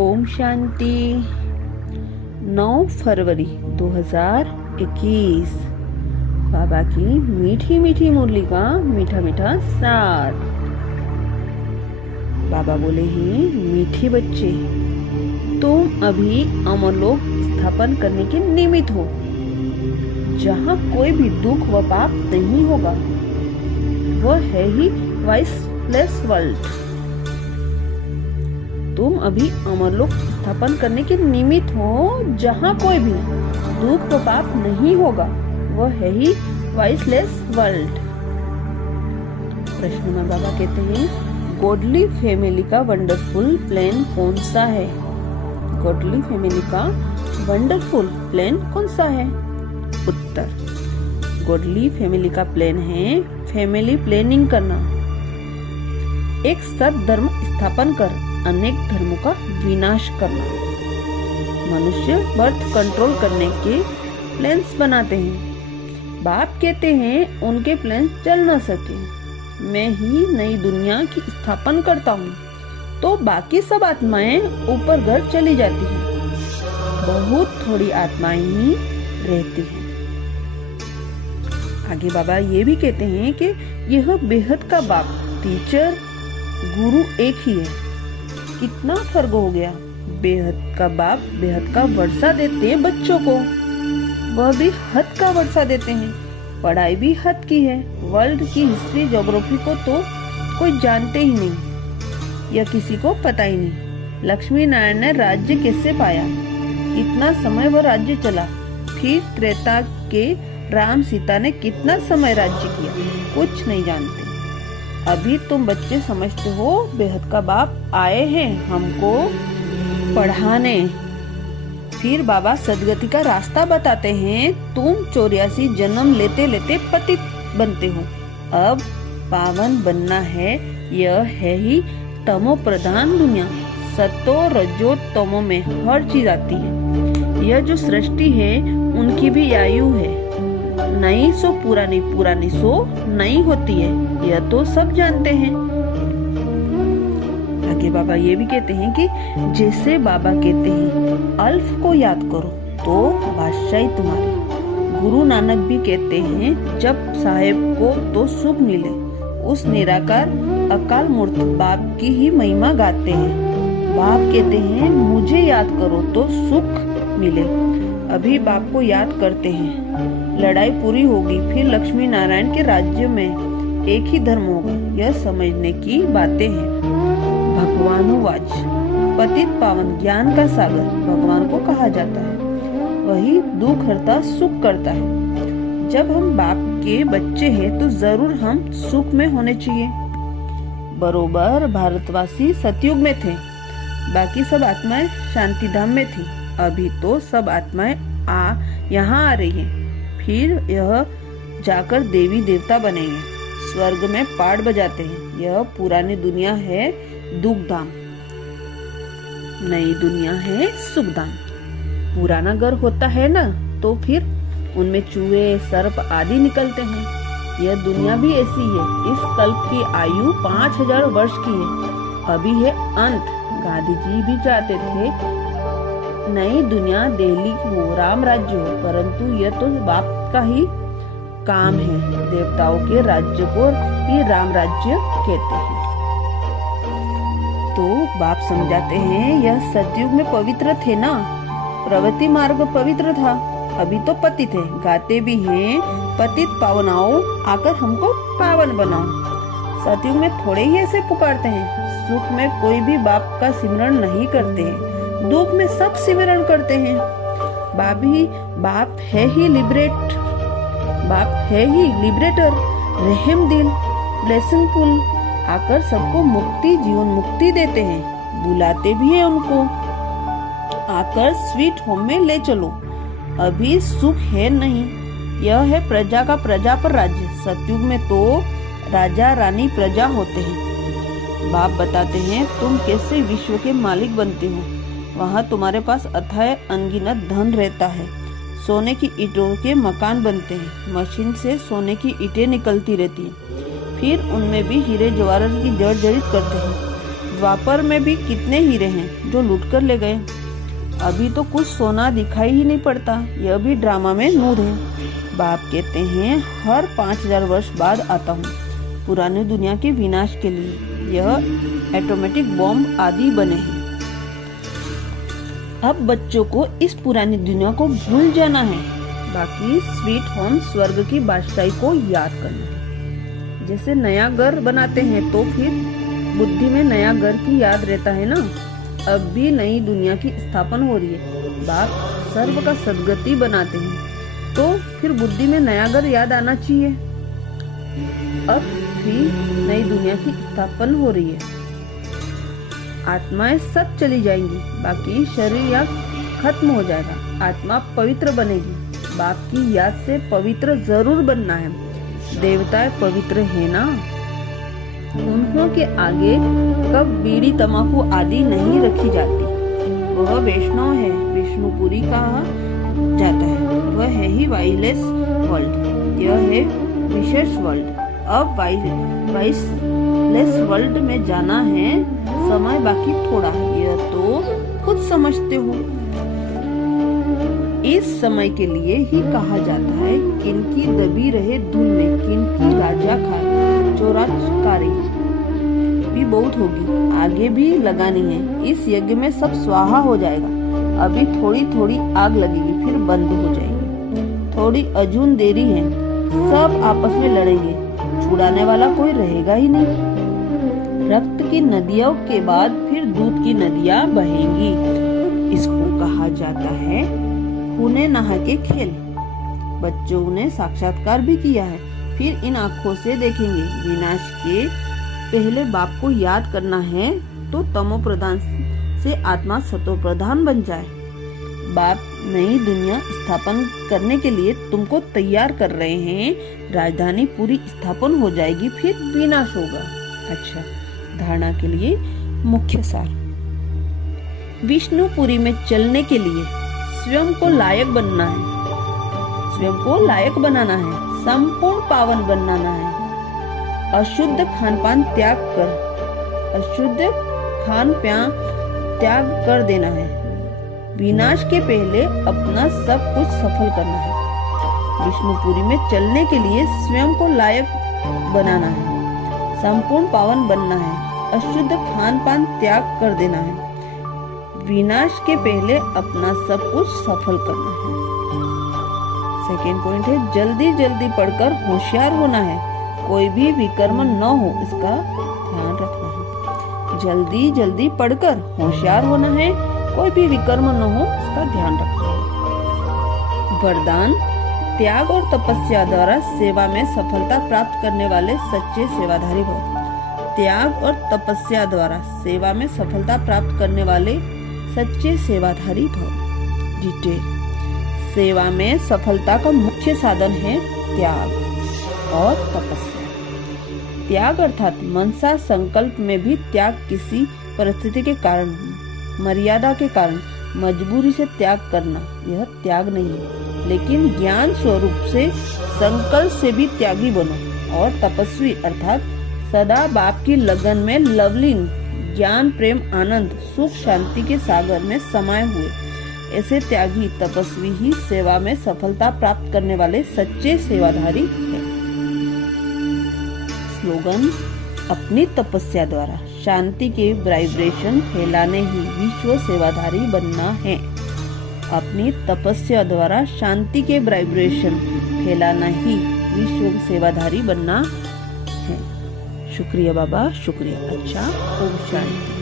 ओम शांति। 9 फरवरी 2021 बाबा की मीठी मीठी मुरली का मीठा मीठा सार। बाबा बोले ही मीठे बच्चे, तुम अभी अमरलोक स्थापन करने के निमित्त हो, जहाँ कोई भी दुख व पाप नहीं होगा। वह है ही वाइसलेस वर्ल्ड। तुम अभी अमरलोक स्थापन करने के निमित्त हो, जहाँ कोई भी दुख व पाप नहीं होगा। वह है ही वाइसलेस वर्ल्ड। प्रश्न में बाबा कहते हैं, गॉडली फैमिली का वंडरफुल प्लान कौन सा है? गॉडली फैमिली का वंडरफुल प्लान कौन सा है? उत्तर, गॉडली फैमिली का प्लान है फैमिली प्लानिंग करना, एक सत धर्म स्थापन कर अनेक धर्मों का विनाश करना। मनुष्य बर्थ कंट्रोल करने के प्लान्स बनाते हैं। बाप कहते हैं उनके प्लान चल न सके, मैं ही नई दुनिया की स्थापना करता हूँ, तो बाकी सब आत्माएं ऊपर घर चली जाती हैं। बहुत थोड़ी आत्माएं ही रहती हैं। आगे बाबा ये भी कहते हैं कि यह बेहद का बाप, टीचर, गुरु एक ही है। कितना फर्क हो गया। बेहद का बाप बेहद का वर्षा देते हैं बच्चों को, वह भी हद का वर्षा देते हैं। पढ़ाई भी हद की है। वर्ल्ड की हिस्ट्री, ज्योग्राफी को तो कोई जानते ही नहीं या किसी को पता ही नहीं। लक्ष्मी नारायण ने राज्य कैसे पाया, कितना समय वह राज्य चला, फिर त्रेता के राम सीता ने कितना समय राज्य किया, कुछ नहीं जानते। अभी तुम बच्चे समझते हो बेहद का बाप आए हैं हमको पढ़ाने। फिर बाबा सदगति का रास्ता बताते हैं। तुम 84 जन्म लेते लेते पतित बनते हो, अब पावन बनना है। यह है ही तमो प्रधान दुनिया। सतो रजो तमो में हर चीज आती है। यह जो सृष्टि है उनकी भी आयु है, नई सो पुरानी, पुरानी सो नई होती है। यह तो सब जानते हैं। आगे बाबा ये भी कहते हैं कि जैसे बाबा कहते हैं अल्फ को याद करो तो बादशाही तुम्हारी। गुरु नानक भी कहते हैं जब साहेब को तो सुख मिले। उस निराकार अकाल मूर्त बाप की ही महिमा गाते हैं। बाप कहते हैं मुझे याद करो तो सुख मिले। अभी बाप को याद करते हैं। लड़ाई पूरी होगी, फिर लक्ष्मी नारायण के राज्य में एक ही धर्म होगा। यह समझने की बातें हैं। भगवानुवाच, पतित पावन ज्ञान का सागर भगवान को कहा जाता है। वही दुख हरता, सुख करता है। जब हम बाप के बच्चे हैं तो जरूर हम सुख में होने चाहिए। बरोबर भारतवासी सतयुग में थे, बाकी सब आत्माएं शांति धाम में थी। अभी तो सब आत्माएं यहाँ आ रही हैं। फिर यह जाकर देवी देवता बनेंगे, स्वर्ग में पाठ बजाते हैं। यह पुरानी दुनिया है दुख धाम, नई दुनिया है सुख धाम। पुराना घर होता है ना, तो फिर उनमें चूहे, सर्प आदि निकलते हैं। यह दुनिया भी ऐसी है। इस कल्प की आयु 5000 वर्ष की है। अभी है अंत। गांधी जी भी चाहते थे नई दुनिया दिल्ली हो, राम राज्य हो, परंतु यह तो बाप का ही काम है। देवताओं के राज्य को ही राम राज्य कहते हैं। तो बाप समझाते हैं यह सतयुग में पवित्र थे ना, प्रवृत्ति मार्ग पवित्र था। अभी तो पतित है, गाते भी हैं पतित पावनाओ आकर हमको पावन बनाओ। सतयुग में थोड़े ही ऐसे पुकारते हैं। सुख में कोई भी बाप का सिमरण नहीं करते हैं, दुख में सब सिमरण करते हैं। बाप है ही लिबरेट, बाप है ही लिबरेटर, रहम दिल, ब्लेसिंगफुल, आकर सबको मुक्ति, जीवन मुक्ति देते हैं। बुलाते भी हैं उनको, आकर स्वीट होम में ले चलो। अभी सुख है नहीं। यह है प्रजा का प्रजा पर राज्य। सतयुग में तो राजा रानी प्रजा होते हैं। बाप बताते हैं तुम कैसे विश्व के मालिक बनते हो। वहाँ तुम्हारे पास अथाह अनगिनत धन रहता है। सोने की ईंटों के मकान बनते हैं। मशीन से सोने की ईंटें निकलती रहती हैं। फिर उनमें भी हीरे जवाहरात की जर्जरित करते हैं। द्वापर में भी कितने हीरे हैं जो लूट कर ले गए। अभी तो कुछ सोना दिखाई ही नहीं पड़ता, यह भी ड्रामा में नूर है। बाप कहते हैं हर 5000 वर्ष बाद आता हूँ पुरानी दुनिया के विनाश के लिए। यह एटॉमिक बॉम्ब आदि बने हैं। अब बच्चों को इस पुरानी दुनिया को भूल जाना है, बाकी स्वीट होम स्वर्ग की बादशाही को याद करना है। जैसे नया घर बनाते हैं तो फिर बुद्धि में नया घर की याद रहता है ना। अब भी नई दुनिया की स्थापना हो रही है, बाप सर्व का सदगति बनाते हैं तो फिर बुद्धि में नया घर याद आना चाहिए। अब भी नई दुनिया की स्थापना हो रही है। आत्माएं सब चली जाएंगी, बाकी शरीर या खत्म हो जाएगा। आत्मा पवित्र बनेगी। बाप की याद से पवित्र जरूर बनना है। देवताएं पवित्र है ना, उन्हों के आगे कब बीड़ी तंबाकू आदि नहीं रखी जाती। वह वैष्णव है, विष्णुपुरी कहा जाता है। वह है ही वाइलेस वर्ल्ड, यह है विशेष वर्ल्ड। अब वाइसलेस वर्ल्ड में जाना है, समय बाकी थोड़ा, यह तो खुद समझते हो। इस समय के लिए ही कहा जाता है किनकी दबी रहे धुन में, किनकी राजा खाए। चोराकारी भी बहुत होगी, आगे भी लगानी है। इस यज्ञ में सब स्वाहा हो जाएगा। अभी थोड़ी थोड़ी आग लगेगी, फिर बंद हो जाएगी। थोड़ी अजून देरी है, सब आपस में लड़ेंगे, छुड़ाने वाला कोई रहेगा ही नहीं। रक्त की नदियों के बाद फिर दूध की नदियां बहेंगी। इसको कहा जाता है खूने नहा के खेल। बच्चों ने साक्षात्कार भी किया है, फिर इन आँखों से देखेंगे। विनाश के पहले बाप को याद करना है तो तमो प्रधान से आत्मा सतो प्रधान बन जाए। बाप नई दुनिया स्थापन करने के लिए तुमको तैयार कर रहे हैं। राजधानी पूरी स्थापन हो जाएगी, फिर विनाश होगा। अच्छा, धारणा के लिए मुख्य सार। विष्णुपुरी में चलने के लिए स्वयं को लायक बनना है, स्वयं को लायक बनाना है, संपूर्ण पावन बनाना है। अशुद्ध खानपान त्याग कर देना है। विनाश के पहले अपना सब कुछ सफल करना है। विष्णुपुरी में चलने के लिए स्वयं को लायक बनाना है, संपूर्ण पावन बनना है, अशुद्ध खान पान त्याग कर देना है। विनाश के पहले अपना सब कुछ सफल करना है। सेकेंड पॉइंट है जल्दी जल्दी पढ़कर होशियार होना है, कोई भी विकर्म न हो, इसका ध्यान रखना है। जल्दी जल्दी पढ़कर होशियार होना है, कोई भी विकर्म न हो, इसका ध्यान रखना है। वरदान, त्याग और तपस्या द्वारा सेवा में सफलता प्राप्त करने वाले सच्चे सेवाधारी भव। त्याग और तपस्या द्वारा सेवा में सफलता प्राप्त करने वाले सच्चे सेवाधारी भव। डिटेल, सेवा में सफलता का मुख्य साधन है त्याग और तपस्या। त्याग अर्थात मनसा संकल्प में भी त्याग किसी परिस्थिति के कारण, मर्यादा के कारण, मजबूरी से त्याग करना, यह त्याग नहीं। लेकिन ज्ञान स्वरूप से संकल्प से भी त्यागी बनो। और तपस्वी अर्थात सदा बाप की लगन में लवलीन, ज्ञान प्रेम आनंद सुख शांति के सागर में समाये हुए ऐसे त्यागी तपस्वी ही सेवा में सफलता प्राप्त करने वाले सच्चे सेवाधारी हैं। स्लोगन, अपनी तपस्या द्वारा शांति के वाइब्रेशन फैलाने ही विश्व सेवाधारी बनना है। अपनी तपस्या द्वारा शांति के वाइब्रेशन फैलाना ही विश्व सेवाधारी बनना है। शुक्रिया बाबा, शुक्रिया। अच्छा, ओम शांति।